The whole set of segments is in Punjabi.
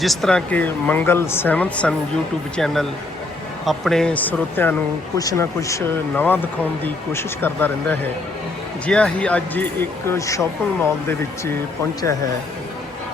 ਜਿਸ ਤਰ੍ਹਾਂ ਕਿ ਮੰਗਲ ਸਹਿਮਤ ਸਨ YouTube ਚੈਨਲ, ਆਪਣੇ ਸਰੋਤਿਆਂ ਨੂੰ ਕੁਝ ਨਾ ਕੁਝ ਨਵਾਂ ਦਿਖਾਉਣ ਦੀ ਕੋਸ਼ਿਸ਼ ਕਰਦਾ ਰਹਿੰਦਾ ਹੈ। ਜਿਹਾ ਹੀ ਅੱਜ ਇੱਕ ਸ਼ਾਪਿੰਗ ਮਾਲ ਦੇ ਵਿੱਚ ਪਹੁੰਚਿਆ ਹੈ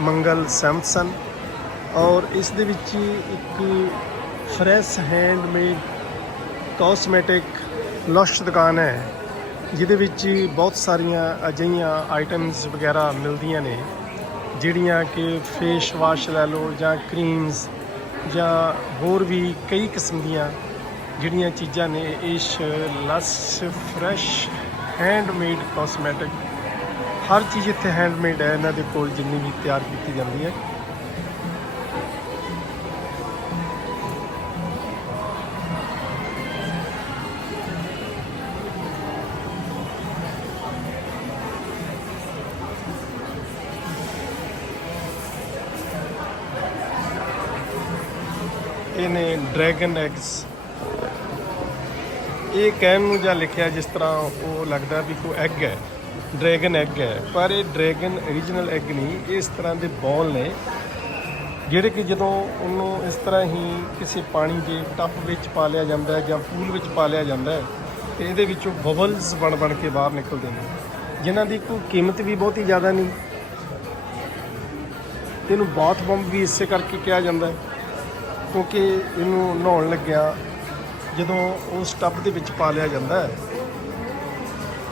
ਮੰਗਲ ਸਹਿਮਤ ਔਰ ਇਸ ਦੇ ਵਿੱਚ ਇੱਕ ਫਰੈਸ਼ ਹੈਂਡਮੇਡ ਕਾਸਮੈਟਿਕ ਲਸ਼ ਦੁਕਾਨ ਹੈ, ਜਿਹਦੇ ਵਿੱਚ ਬਹੁਤ ਸਾਰੀਆਂ ਅਜਿਹੀਆਂ ਆਈਟਮਸ ਵਗੈਰਾ ਮਿਲਦੀਆਂ ਨੇ। ਜਿਹੜੀਆਂ ਕਿ ਫੇਸ ਵਾਸ਼ ਲੈ ਲਓ ਜਾਂ ਕਰੀਮਸ ਜਾਂ ਹੋਰ ਵੀ ਕਈ ਕਿਸਮ ਦੀਆਂ ਜਿਹੜੀਆਂ ਚੀਜ਼ਾਂ ਨੇ ਇਸ ਲਸ ਫਰੈਸ਼ ਹੈਂਡਮੇਡ ਕਾਸਮੈਟਿਕ ਹਰ ਚੀਜ਼ ਇੱਥੇ ਹੈਂਡਮੇਡ ਹੈ, ਇਹਨਾਂ ਦੇ ਕੋਲ ਜਿੰਨੀ ਵੀ ਤਿਆਰ ਕੀਤੀ ਜਾਂਦੀ ਹੈ। ਇਹ ਨੇ ਡਰੈਗਨ ਐਗਸ। ਇਹ ਕਹਿਣ ਨੂੰ ਜਾਂ ਲਿਖਿਆ ਜਿਸ ਤਰ੍ਹਾਂ ਉਹ ਲੱਗਦਾ ਵੀ ਕੋਈ ਐਗ ਹੈ, ਡਰੈਗਨ ਐਗ ਹੈ। ਪਰ ਇਹ ਡਰੈਗਨ origignal ਐਗ ਨਹੀਂ, ਇਹ ਇਸ ਤਰ੍ਹਾਂ ਦੇ ਬੌਲ ਨੇ, ਜਿਹੜੇ ਕਿ ਜਦੋਂ ਉਹਨੂੰ ਇਸ ਤਰ੍ਹਾਂ ਹੀ ਕਿਸੇ ਪਾਣੀ ਦੇ ਟੱਪ ਵਿੱਚ ਪਾ ਲਿਆ ਜਾਂਦਾ ਹੈ ਜਾਂ ਪੂਲ ਵਿੱਚ ਪਾ ਲਿਆ ਜਾਂਦਾ ਹੈ, ਤੇ ਇਹਦੇ ਵਿੱਚੋਂ ਬਬਲਸ ਬਣ ਬਣ ਕੇ ਬਾਹਰ ਨਿਕਲਦੇ ਨੇ। ਜਿਨ੍ਹਾਂ ਦੀ ਕੋਈ ਕੀਮਤ ਵੀ ਬਹੁਤੀ ਜ਼ਿਆਦਾ ਨਹੀਂ। ਇਹਨੂੰ ਬਾਥ ਬੰਬ ਵੀ ਇਸੇ ਕਰਕੇ ਕਿਹਾ ਜਾਂਦਾ ਹੈ। ਕਿਉਂਕਿ ਇਹਨੂੰ ਨਹਾਉਣ ਲੱਗਿਆ ਜਦੋਂ ਉਸ ਟੱਬ ਦੇ ਵਿੱਚ ਪਾ ਲਿਆ ਜਾਂਦਾ ਹੈ,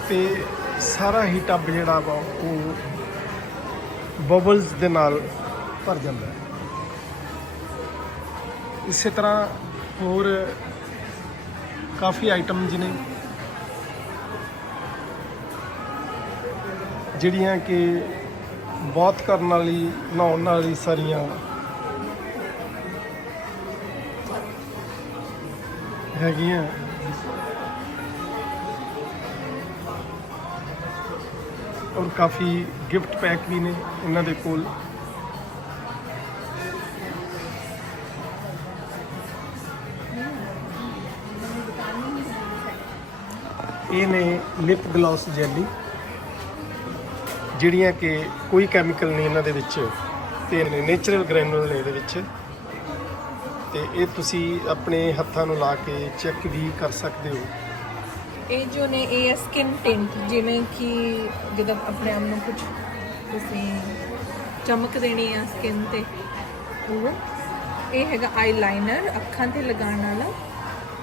ਤੇ ਸਾਰਾ ਹੀ ਟੱਬ ਜਿਹੜਾ ਵਾ ਉਹ ਬਬਲਸ ਦੇ ਨਾਲ ਭਰ ਜਾਂਦਾ ਹੈ। ਇਸੇ ਤਰ੍ਹਾਂ ਹੋਰ ਕਾਫੀ ਆਈਟਮਸ ਨੇ ਜਿਹੜੀਆਂ ਕਿ ਬਹੁਤ ਕਰਨ ਵਾਲੀ, ਨਹਾਉਣ ਵਾਲੀ ਸਾਰੀਆਂ ਹੈਗੀਆਂ। ਔਰ ਕਾਫੀ ਗਿਫਟ ਪੈਕ ਵੀ ਨੇ ਇਹਨਾਂ ਦੇ ਕੋਲ। ਇਹ ਨੇ ਲਿਪ ਗਲਾਸ ਜੈਲੀ ਜਿਹੜੀਆਂ ਕਿ ਕੋਈ ਕੈਮੀਕਲ ਨਹੀਂ ਇਹਨਾਂ ਦੇ ਵਿੱਚ ਤੇ ਨੇ ਨੇਚਰਲ ਗ੍ਰੈਨੂਲ ਨੇ ਇਹਦੇ ਵਿੱਚ। ਤੇ ਇਹ ਤੁਸੀਂ ਆਪਣੇ ਹੱਥਾਂ ਨੂੰ ਲਾ ਕੇ ਚੈੱਕ ਵੀ ਕਰ ਸਕਦੇ ਹੋ। ਇਹ ਜੋ ਨੇ ਇਹ ਸਕਿਨ ਟਿੰਟ ਜਿਵੇਂ ਕਿ ਜਦੋਂ ਆਪਣੇ ਆਪ ਨੂੰ ਕੁਝ ਤੁਸੀਂ ਚਮਕ ਦੇਣੀ ਆ ਸਕਿਨ ਤੇ, ਉਹ ਇਹ ਹੈਗਾ ਆਈਲਾਈਨਰ ਅੱਖਾਂ ਤੇ ਲਗਾਉਣ ਵਾਲਾ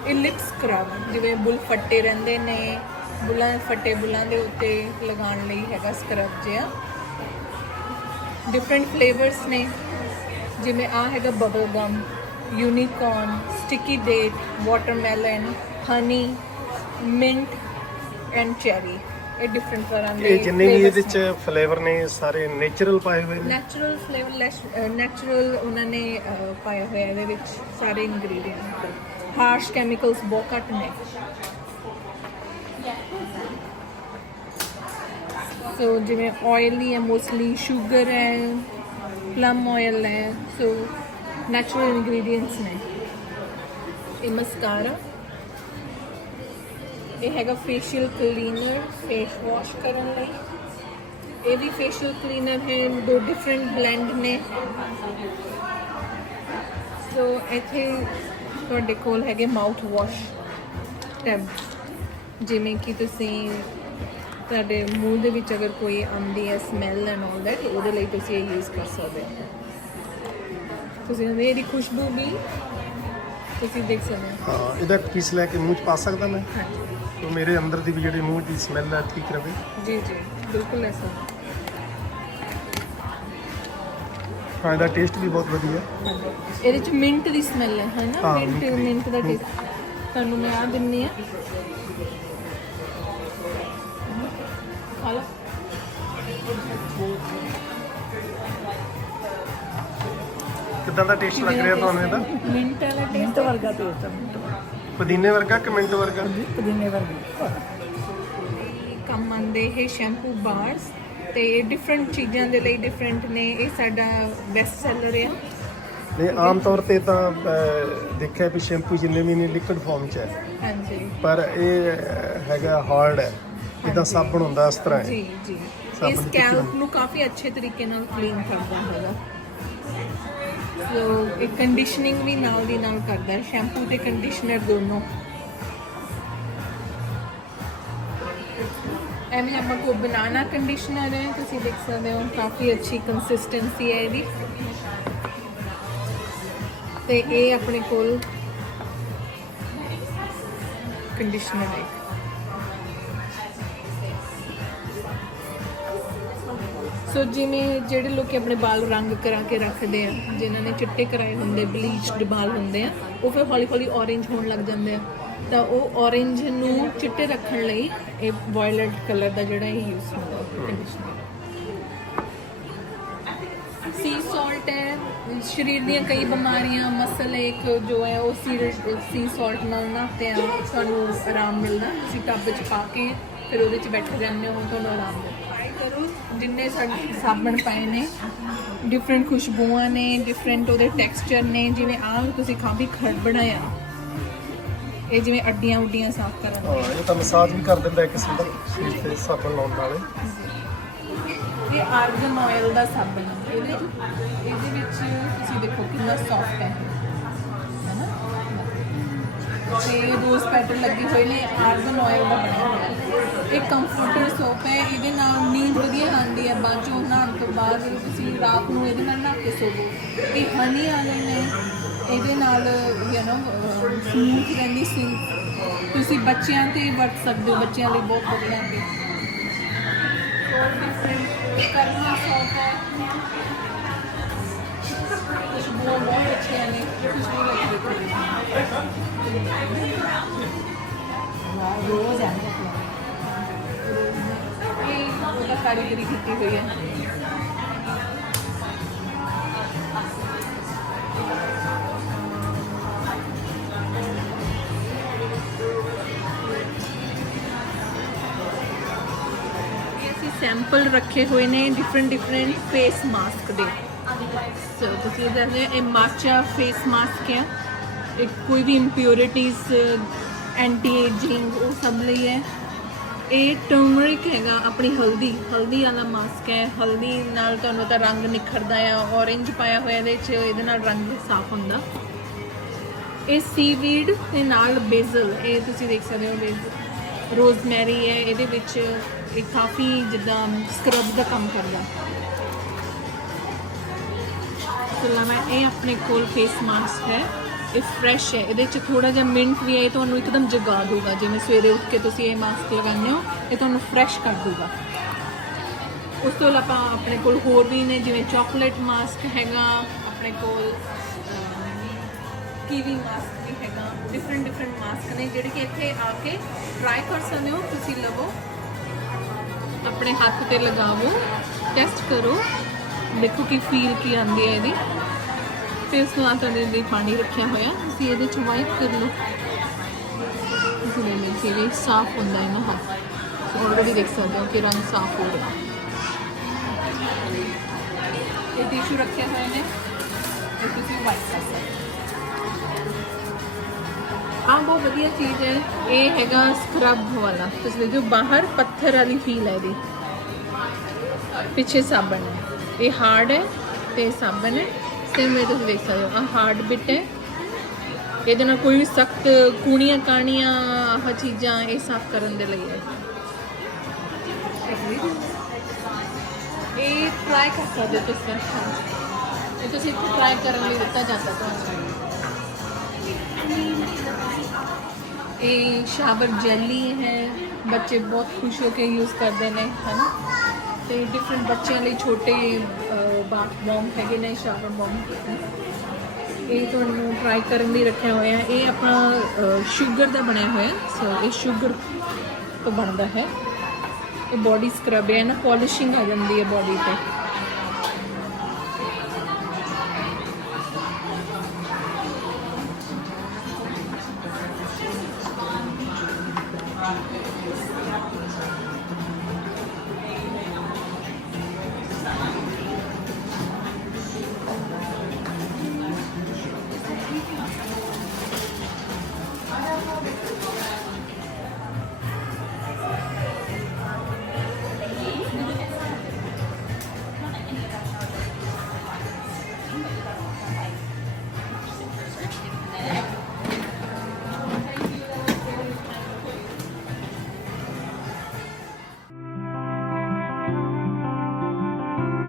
ਇਹ ਲਿਪ ਸਕਰਬ ਜਿਵੇਂ ਬੁੱਲ ਫੱਟੇ ਰਹਿੰਦੇ ਨੇ, ਬੁੱਲਾਂ ਫੱਟੇ ਬੁੱਲਾਂ ਦੇ ਉੱਤੇ ਲਗਾਉਣ ਲਈ ਹੈਗਾ ਸਕਰਬ ਜਿਹਾ। ਡਿਫਰੈਂਟ ਫਲੇਵਰਸ ਨੇ, ਜਿਵੇਂ ਆ ਹੈਗਾ bubble gum unicorn sticky date watermelon honey mint and cherry ਇਹ ਡਿਫਰੈਂਟ ਤਰ੍ਹਾਂ ਦੇ ਇਹ ਜਿੰਨੇ ਵੀ ਇਹਦੇ ਚ ਫਲੇਵਰ ਨੇ ਸਾਰੇ ਨੇਚਰਲ ਪਾਏ ਹੋਏ ਨੇ। ਨੈਚੁਰਲ ਫਲੇਵਰ ਨੈਚੁਰਲ ਉਹਨਾਂ ਨੇ ਪਾਇਆ ਹੋਇਆ ਇਹਦੇ ਵਿੱਚ ਸਾਰੇ ਇੰਗਰੀਡੀਅੰਟ ਹਾਰਸ਼ ਕੈਮੀਕਲਸ ਬਹੁਤ ਘੱਟ ਨੇ। ਸੋ ਜਿਵੇਂ ਆਇਲ ਹੀ ਹੈ ਮੋਸਟਲੀ ਸ਼ੂਗਰ ਹੈ ਪਲਮ ਆਇਲ ਹੈ ਸੋ ਨੈਚੁਰਲ ਇੰਗਰੀਡੀਅੰਟਸ ਨੇ। ਇਹ ਮਸਕਾਰਾ ਇਹ ਹੈਗਾ ਫੇਸ਼ੀਅਲ ਕਲੀਨਰ ਫੇਸ ਵਾਸ਼ ਕਰਨ ਲਈ। ਇਹ ਵੀ ਫੇਸ਼ੀਅਲ ਕਲੀਨਰ ਹੈ, ਦੋ ਡਿਫਰੈਂਟ ਬਲੈਂਡ ਨੇ। ਸੋ ਇੱਥੇ ਤੁਹਾਡੇ ਕੋਲ ਹੈਗੇ ਮਾਊਥ ਵਾਸ਼ ਟੈਬ ਜਿਵੇਂ ਕਿ ਤੁਸੀਂ ਤੁਹਾਡੇ ਮੂੰਹ ਦੇ ਵਿੱਚ ਅਗਰ ਕੋਈ ਆਉਂਦੀ ਹੈ ਸਮੈਲ ਐਂਡ ਆਲ ਦੈਟ ਉਹਦੇ ਲਈ ਤੁਸੀਂ ਇਹ ਯੂਜ਼ ਕਰ ਸਕਦੇ ਹੋ। ਤੁਸੀਂ ਇਹਦੀ ਖੁਸ਼ਬੂ ਵੀ ਤੁਸੀਂ ਦੇਖ ਸਕਦੇ ਹੋ। ਹਾਂ ਇਹਦਾ ਪੀਸ ਲੈ ਕੇ ਮੂੰਹ ਚ ਪਾ ਸਕਦਾ ਮੈਂ? ਹਾਂਜੀ। ਤਾਂ ਮੇਰੇ ਅੰਦਰ ਦੀ ਵੀ ਜਿਹੜੀ ਮੂੰਹ ਦੀ ਸਮੈਲ ਹੈ ਠੀਕ ਰਵੇ। ਜੀ ਜੀ ਬਿਲਕੁਲ ਐਸਾ। ਹਾਂ ਇਹਦਾ ਟੇਸਟ ਵੀ ਬਹੁਤ ਵਧੀਆ। ਇਹਦੇ ਚ ਮਿੰਟ ਦੀ ਸਮੈਲ ਹੈ ਹੈ ਨਾ? ਹਾਂ, ਮਿੰਟ mint ਦੀ। ਮਿੰਟ ਦਾ ਟੇਸਟ ਤੁਹਾਨੂੰ ਮੈਂ ਆ ਦਿੰਨੀ ਆ। ਖਾ ਲਓ। ਕਿੱਦਾਂ ਦਾ ਟੇਸਟ ਲੱਗ ਰਿਹਾ ਤੁਹਾਨੂੰ ਇਹਦਾ? ਮਿੰਟ ਵਾਲਾ ਟੇਸਟ ਵਰਗਾ ਟੇਸਟ ਹੈ ਮਿੰਟ ਵਰਗਾ ਪੁਦੀਨੇ ਵਰਗਾ ਕਿ ਮਿੰਟ ਵਰਗਾ? ਪੁਦੀਨੇ ਵਰਗੀ। ਕੰਮ ਆਉਂਦੇ ਇਹ ਸ਼ੈਂਪੂ ਬਾਰਸ ਤੇ ਡਿਫਰੈਂਟ ਚੀਜ਼ਾਂ ਦੇ ਲਈ ਡਿਫਰੈਂਟ ਨੇ ਇਹ ਸਾਡਾ ਬੈਸਟ ਸੈਲਰ ਆ। ਨਹੀਂ ਆਮ ਤੌਰ ਤੇ ਤਾਂ ਅਹ, ਦੇਖਿਆ ਵੀ ਸ਼ੈਂਪੂ ਜਿੰਨੇ ਵੀ ਨੇ ਲਿਕਵਿਡ ਫਾਰਮ ਚ ਹੈ। ਹਾਂਜੀ। ਪਰ ਇਹ ਅਹ, ਹੈਗਾ ਹਾਰਡ ਹੈ। ਜਿੱਦਾਂ ਸਾਬਣ ਹੁੰਦਾ ਇਸ ਤਰ੍ਹਾਂ ਹੈ। ਜੀ ਜੀ। ਸਾਬਣ ਇਹ ਦੀ ਸਕੈਲਪ ਕਿਵੇਂ? ਨੂੰ ਕਾਫੀ ਅੱਛੇ ਤਰੀਕੇ ਨਾਲ ਕਲੀਨ ਕਰਦਾ ਹੈਗਾ। ਸੋ ਇਹ ਕੰਡੀਸ਼ਨਿੰਗ ਵੀ ਨਾਲ ਦੀ ਨਾਲ ਕਰਦਾ ਹੈ। ਸ਼ੈਂਪੂ ਤੇ ਕੰਡੀਸ਼ਨਰ ਦੋਨੋਂ। ਐਵੇਂ ਆਪਾਂ ਕੋ ਬਨਾਨਾ ਕੰਡੀਸ਼ਨਰ ਹੈ, ਤੁਸੀਂ ਦੇਖ ਸਕਦੇ ਹੋ। ਕਾਫੀ ਅੱਛੀ ਕੰਸਿਸਟੈਂਸੀ ਹੈ ਇਹਦੀ। ਤੇ ਇਹ ਆਪਣੇ ਕੋਲ ਕੰਡੀਸ਼ਨਰ ਹੈ। ਸੋ ਜਿਵੇਂ ਜਿਹੜੇ ਲੋਕ ਆਪਣੇ ਵਾਲ ਰੰਗ ਕਰਾ ਕੇ ਰੱਖਦੇ ਆ, ਜਿਨ੍ਹਾਂ ਨੇ ਚਿੱਟੇ ਕਰਾਏ ਹੁੰਦੇ ਬਲੀਚਡ ਵਾਲ ਹੁੰਦੇ ਆ, ਉਹ ਫਿਰ ਹੌਲੀ ਹੌਲੀ orange ਹੋਣ ਲੱਗ ਜਾਂਦੇ ਆ। ਤਾਂ ਉਹ orange ਨੂੰ ਚਿੱਟੇ ਰੱਖਣ ਲਈ ਇਹ ਵਾਇਲਟ ਕਲਰ ਦਾ ਜਿਹੜਾ ਇਹ ਯੂਜ਼ ਹੁੰਦਾ ਕੰਡੀਸ਼ਨਰ ਸੀ ਸਾਲਟ ਹੈ, ਸਰੀਰ ਦੀਆਂ ਕਈ ਬਿਮਾਰੀਆਂ ਮਸਲ ਇੱਕ ਜੋ ਹੈ, ਉਹ ਸੀ ਸਾਲਟ ਨਾਲ ਨਹਾਤੇ ਆ, ਤੁਹਾਨੂੰ ਆਰਾਮ ਮਿਲਦਾ, ਤੁਸੀਂ ਟੱਬ 'ਚ ਪਾ ਕੇ ਫਿਰ ਉਹਦੇ 'ਚ ਬੈਠੇ ਜਾਂਦੇ ਹੋ, ਤੁਹਾਨੂੰ ਆਰਾਮ ਮਿਲਦਾ। ਕਰੋ ਜਿੰਨੇ ਸਾਡੇ ਸਾਬਣ ਪਏ ਨੇ। ਡਿਫਰੈਂਟ ਖੁਸ਼ਬੂਆਂ ਨੇ ਡਿਫਰੈਂਟ ਉਹਦੇ ਟੈਕਸਚਰ ਨੇ ਜਿਵੇਂ ਆਹ ਤੁਸੀਂ ਕਾਫੀ ਖੜ ਬਣਾਇਆ ਇਹ ਜਿਵੇਂ ਅੱਡੀਆਂ ਉੱਡੀਆਂ ਸਾਫ਼ ਕਰਨ ਹਾਂ, ਇਹ ਤਾਂ ਮਸਾਜ ਵੀ ਕਰ ਦਿੰਦਾ ਕਿਸੇ ਦਾ ਸਿਰ ਤੇ ਸਾਬਣ ਲਾਉਣ ਨਾਲ ਇਹ ਆਰਗਨ ਆਇਲ ਦਾ ਸਾਬਣ ਇਹਦੇ ਇਹਦੇ ਵਿੱਚ ਤੁਸੀਂ ਦੇਖੋ ਕਿੰਨਾ ਸੌਫਟ ਹੈ। ਤੇ ਦੋ ਸਪੈਟਰ ਲੱਗੇ ਹੋਏ ਨੇ ਆਰਗਨ ਆਇਲ ਦਾ ਬਣਿਆ ਹੋਇਆ ਇਹ ਕੰਫਰਟਰ ਸੋਪ ਹੈ, ਇਹਦੇ ਨਾਲ ਨੀਂਦ ਵਧੀਆ ਆਉਂਦੀ ਹੈ, ਬਾਅਦੋਂ ਨਹਾਉਣ ਤੋਂ ਬਾਅਦ ਤੁਸੀਂ ਰਾਤ ਨੂੰ ਇਹਦੇ ਨਾਲ ਨਹਾ ਕੇ ਸੋਵੋ ਇਹ ਹਨੀ ਵਾਲੇ ਨੇ, ਇਹਦੇ ਨਾਲ ਯੂ نو ਸਮੂਥ ਰਹਿੰਦੀ ਸੀ ਤੁਸੀਂ ਬੱਚਿਆਂ ਤੇ ਵਰਤ ਸਕਦੇ ਹੋ, ਬੱਚਿਆਂ ਲਈ ਬਹੁਤ ਵਧੀਆ ਹੈ। ਕਰਨਾ ਸੋਪ ਹੈ। शौक है खुशबू बहुत अच्छे हैं खुशबू लगी ਰੋਜ਼ ਆਉਂਦਾ ये ਉਹਦਾ ਕਾਰੀਗਰੀ ਕੀਤੀ ਹੋਈ ਹੈ ਇਹ ਅਸੀਂ ਸੈਂਪਲ ਰੱਖੇ ਹੋਏ ਨੇ ਡਿਫਰੈਂਟ ਡਿਫਰੈਂਟ ਫੇਸ ਮਾਸਕ ਦੇ ਸੋ ਤੁਸੀਂ ਦੇਖਦੇ ਹੋ ਇਹ ਮਾਚਾ ਫੇਸ ਮਾਸਕ ਹੈ ਇਹ ਕੋਈ ਵੀ ਇੰਪਿਉਰਿਟੀਜ਼ ਐਂਟੀ ਏਜਿੰਗ ਉਹ ਸਭ ਲਈ ਹੈ ਇਹ ਟਰਮਰਿਕ ਹੈਗਾ ਆਪਣੀ ਹਲਦੀ ਹਲਦੀ ਵਾਲਾ ਮਾਸਕ ਹੈ ਹਲਦੀ ਨਾਲ ਤੁਹਾਨੂੰ ਤਾਂ ਰੰਗ ਨਿਖਰਦਾ ਆ orange ਪਾਇਆ ਹੋਇਆ ਇਹਦੇ ਚ ਇਹਦੇ ਨਾਲ ਰੰਗ ਸਾਫ਼ ਹੁੰਦਾ ਇਹ ਸੀਵੀਡ ਤੇ ਨਾਲ ਬੇਜ਼ਲ ਇਹ ਤੁਸੀਂ ਦੇਖ ਸਕਦੇ ਹੋ ਬੇਜ਼ਲ ਰੋਜ਼ਮੈਰੀ ਹੈ ਇਹਦੇ ਵਿੱਚ ਇਹ ਕਾਫੀ ਜਿੱਦਾਂ ਸਕਰਬ ਦਾ ਕੰਮ ਕਰਦਾ ਤੋਂ ਲਾਵਾ ਇਹ ਆਪਣੇ ਕੋਲ ਫੇਸ ਮਾਸਕ ਹੈ। ਇਹ ਫਰੈਸ਼ ਹੈ। ਇਹਦੇ ਚ ਥੋੜਾ ਜਿਹਾ ਮਿੰਟ ਵੀ ਹੈ, ਇਹ ਤੁਹਾਨੂੰ ਇੱਕਦਮ ਜਗਾ ਦੂਗਾ। ਜਿਵੇਂ ਸਵੇਰੇ ਉੱਠ ਕੇ ਤੁਸੀਂ ਇਹ ਮਾਸਕ ਲਗਾਉਂਦੇ ਹੋ, ਇਹ ਤੁਹਾਨੂੰ ਫਰੈਸ਼ ਕਰ ਦੂਗਾ। ਉਸ ਤੋਂ ਇਲਾਵਾ ਆਪਣੇ ਕੋਲ ਹੋਰ ਵੀ ਨੇ, ਜਿਵੇਂ ਚਾਕਲੇਟ ਮਾਸਕ ਹੈਗਾ, ਆਪਣੇ ਕੋਲ ਕੀਵੀ ਮਾਸਕ ਵੀ ਹੈਗਾ। ਡਿਫਰੈਂਟ ਡਿਫਰੈਂਟ ਮਾਸਕ ਨੇ, ਜਿਹੜੇ ਕਿ ਇੱਥੇ ਆ ਕੇ ਟਰਾਈ ਕਰ ਸਕਦੇ ਹੋ। ਤੁਸੀਂ ਲਵੋ, ਆਪਣੇ ਹੱਥ ਤੇ ਲਗਾਵੋ ਟੈਸਟ ਕਰੋ। ਦੇਖੋ ਕੀ ਫੀਲ ਕੀ ਆਉਂਦੀ ਹੈ ਇਹਦੀ। ਤੇ ਇਸ ਤੋਂ ਬਾਅਦ ਤੁਹਾਡੇ ਲਈ ਪਾਣੀ ਰੱਖਿਆ ਹੋਇਆ। ਤੁਸੀਂ ਇਹਦੇ ਚ ਵਾਈਪ ਕਰ ਲਓ। ਤੁਸੀਂ ਲੈ ਲਈ ਸਾਫ਼ ਹੁੰਦਾ ਹੈ ਨਾ। ਹੱਥ ਆਲਰੇਡੀ ਦੇਖ ਸਕਦੇ ਹੋ ਕਿ ਰੰਗ ਸਾਫ਼ ਹੋ ਰਿਹਾ। ਇਹ ਟਿਸ਼ੂ ਰੱਖਿਆ ਹੋਇਆ ਨੇ। ਇਹ ਤੁਸੀਂ ਵਾਈਪ ਕਰ ਸਕਦੇ ਆ ਬਹੁਤ ਵਧੀਆ ਚੀਜ਼ ਹੈ। ਇਹ ਹੈਗਾ ਸਕਰਬ ਵਾਲਾ। ਤੁਸੀਂ ਦੇਖੋ ਬਾਹਰ ਪੱਥਰ ਵਾਲੀ ਫੀਲ ਹੈ ਇਹਦੀ। ਪਿੱਛੇ ਸਾਬਣ ਹੈ। ਇਹ ਹਾਰਡ ਹੈ ਤੇ ਸਾਬਣ ਹੈ। ਸੇਮ ਵੇ ਤੁਸੀਂ ਦੇਖ ਸਕਦੇ ਹੋ, ਆਹ ਹਾਰਡ ਬਿਟ ਹੈ। ਇਹਦੇ ਨਾਲ ਕੋਈ ਵੀ ਸਖਤ ਕੂਣੀਆਂ ਕਾਣੀਆਂ, ਆਹ ਚੀਜ਼ਾਂ ਇਹ ਸਾਫ਼ ਕਰਨ ਦੇ ਲਈ ਹੈ। ਇਹ ਟਰਾਈ ਕਰ ਸਕਦੇ ਹੋ ਤੁਸੀਂ ਇਹ ਤੁਸੀਂ ਇੱਥੇ ਟਰਾਈ ਕਰਨ ਲਈ ਦਿੱਤਾ ਜਾਂਦਾ ਤੁਹਾਨੂੰ ਇਹ ਸ਼ਾਬਰ ਜੈਲੀ ਹੈ, ਬੱਚੇ ਬਹੁਤ ਖੁਸ਼ ਹੋ ਕੇ ਯੂਜ਼ ਕਰਦੇ ਨੇ, ਹਨਾ। ਤੇ ਡਿਫਰੈਂਟ ਬੱਚਿਆਂ ਲਈ ਛੋਟੇ ਬੌਮ ਹੈਗੇ ਨੇ, ਸ਼ਾਵਰ ਬੌਮ ਇਹ ਤੁਹਾਨੂੰ ਟਰਾਈ ਕਰਨ ਲਈ ਰੱਖਿਆ ਹੋਇਆ ਇਹ ਆਪਣਾ ਸ਼ੂਗਰ ਦਾ ਬਣਿਆ ਹੋਇਆ ਸੋ ਇਹ ਸ਼ੂਗਰ ਤੋਂ ਬਣਦਾ ਹੈ। ਇਹ ਬੋਡੀ ਸਕ੍ਰਬ ਹੈ ਨਾ ਪੋਲਿਸ਼ਿੰਗ ਆ ਜਾਂਦੀ ਹੈ ਬੋਡੀ ਤੇ।